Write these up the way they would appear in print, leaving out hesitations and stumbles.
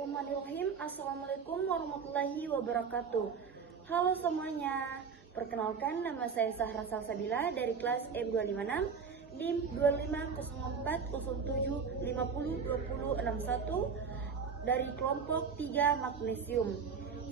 Bismillahirrahmanirrahim. Assalamualaikum warahmatullahi wabarakatuh. Halo semuanya, perkenalkan nama saya Sahra Salsabila dari kelas M256 DIM 250407502061 dari kelompok 3 Magnesium.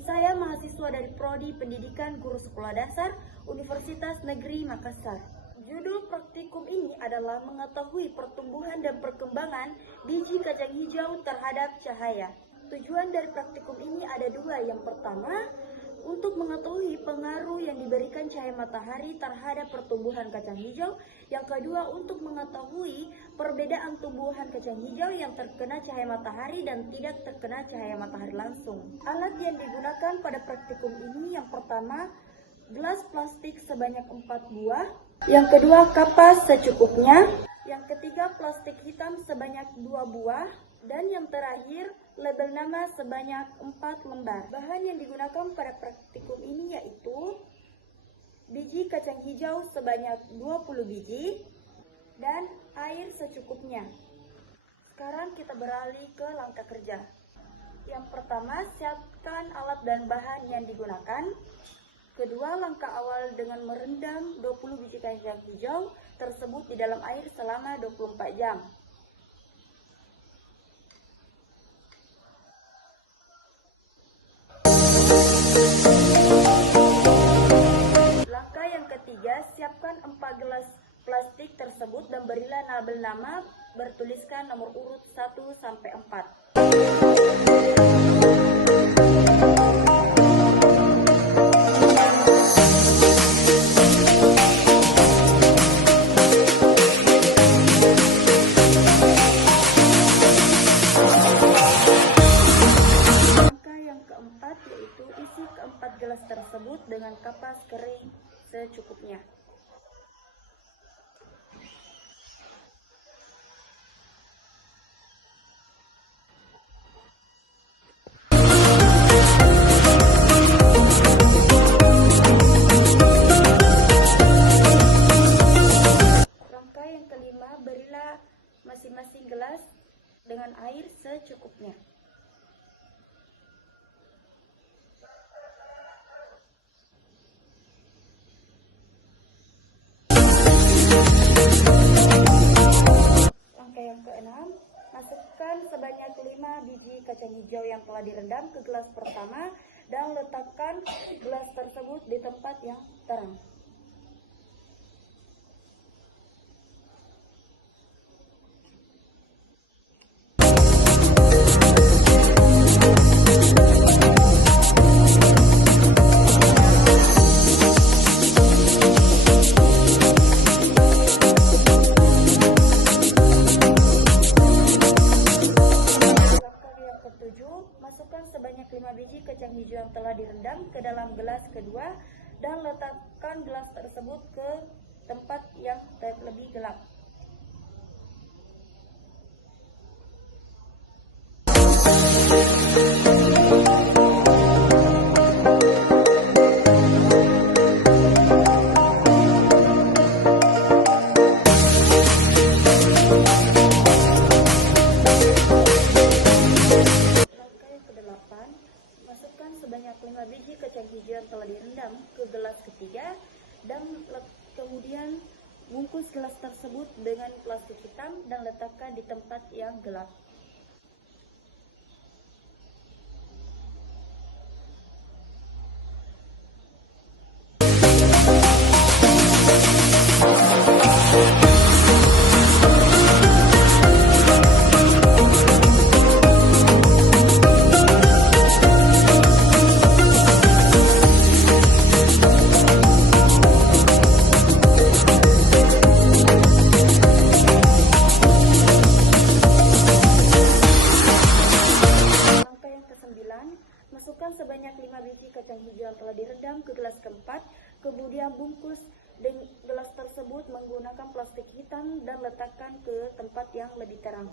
Saya mahasiswa dari Prodi Pendidikan Guru Sekolah Dasar Universitas Negeri Makassar. Judul praktikum ini adalah mengetahui pertumbuhan dan perkembangan biji kacang hijau terhadap cahaya. Tujuan dari praktikum ini ada dua. Yang pertama, untuk mengetahui pengaruh yang diberikan cahaya matahari terhadap pertumbuhan kacang hijau. Yang kedua, untuk mengetahui perbedaan tumbuhan kacang hijau yang terkena cahaya matahari dan tidak terkena cahaya matahari langsung. Alat yang digunakan pada praktikum ini yang pertama, gelas plastik sebanyak 4 buah. Yang kedua, kapas secukupnya. Yang ketiga, plastik hitam sebanyak 2 buah. Dan yang terakhir, label nama sebanyak 4 lembar. Bahan yang digunakan pada praktikum ini yaitu biji kacang hijau sebanyak 20 biji dan air secukupnya. Sekarang kita beralih ke langkah kerja. Yang pertama, siapkan alat dan bahan yang digunakan. Kedua, langkah awal dengan merendam 20 biji kacang hijau tersebut di dalam air selama 24 jam. Langkah yang ketiga, siapkan 4 gelas plastik tersebut dan berilah label nama bertuliskan nomor urut 1 sampai 4. Isi keempat gelas tersebut dengan kapas kering secukupnya. Langkah yang kelima, berilah masing-masing gelas dengan air secukupnya. Yang keenam, masukkan sebanyak 5 biji kacang hijau yang telah direndam ke gelas pertama dan letakkan gelas tersebut di tempat yang terang. Masukkan sebanyak 5 biji kacang hijau yang telah direndam ke dalam gelas kedua dan letakkan gelas tersebut ke tempat yang lebih gelap. Masukkan sebanyak 5 biji kacang hijau yang telah direndam ke gelas ketiga dan kemudian bungkus gelas tersebut dengan plastik hitam dan letakkan di tempat yang gelap. Masukkan sebanyak 5 biji kacang hijau yang telah direndam ke gelas keempat, kemudian bungkus gelas tersebut menggunakan plastik hitam dan letakkan ke tempat yang lebih terang.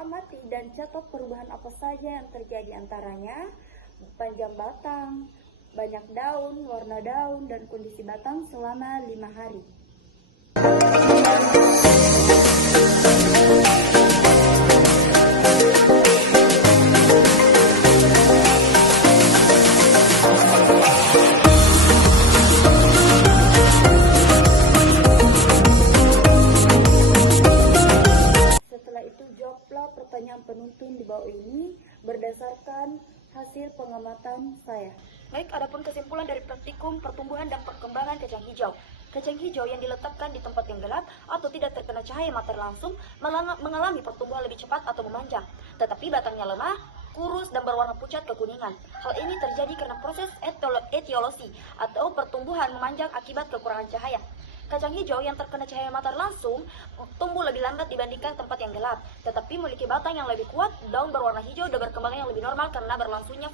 Amati dan catat perubahan apa saja yang terjadi antaranya panjang batang, banyak daun, warna daun, dan kondisi batang selama 5 hari. Setelah itu jawablah pertanyaan penuntun di bawah ini berdasarkan hasil pengamatan saya. Baik, adapun kesimpulan dari praktikum pertumbuhan dan perkembangan kacang hijau. Kacang hijau yang diletakkan di tempat yang gelap atau tidak terkena cahaya matahari langsung mengalami pertumbuhan lebih cepat atau memanjang, tetapi batangnya lemah, kurus, dan berwarna pucat kekuningan. Hal ini terjadi karena proses etiologi atau pertumbuhan memanjang akibat kekurangan cahaya. Kacang hijau yang terkena cahaya matahari langsung tumbuh lebih lambat dibandingkan tempat yang gelap, tetapi memiliki batang yang lebih kuat, daun berwarna hijau, dan berkembang yang lebih normal karena berlangsungnya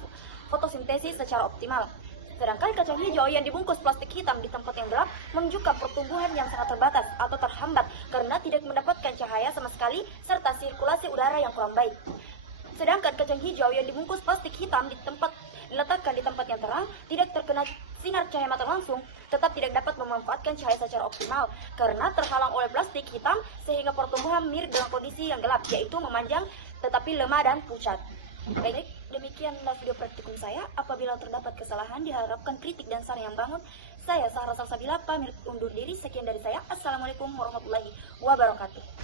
fotosintesis secara optimal. Sedangkan kacang hijau yang dibungkus plastik hitam di tempat yang gelap menunjukkan pertumbuhan yang sangat terbatas atau terhambat karena tidak mendapatkan cahaya sama sekali serta sirkulasi udara yang kurang baik. Sedangkan kacang hijau yang dibungkus plastik hitam diletakkan di tempat yang terang, tidak terkena sinar cahaya matahari langsung, tetap tidak dapat memanfaatkan cahaya secara optimal karena terhalang oleh plastik hitam sehingga pertumbuhan mirip dengan kondisi yang gelap, yaitu memanjang tetapi lemah dan pucat. Baik, demikianlah video praktikum saya. Apabila terdapat kesalahan diharapkan kritik dan saran yang bangun. Saya Sarah Salsabila pamit undur diri. Sekian dari saya. Assalamualaikum warahmatullahi wabarakatuh.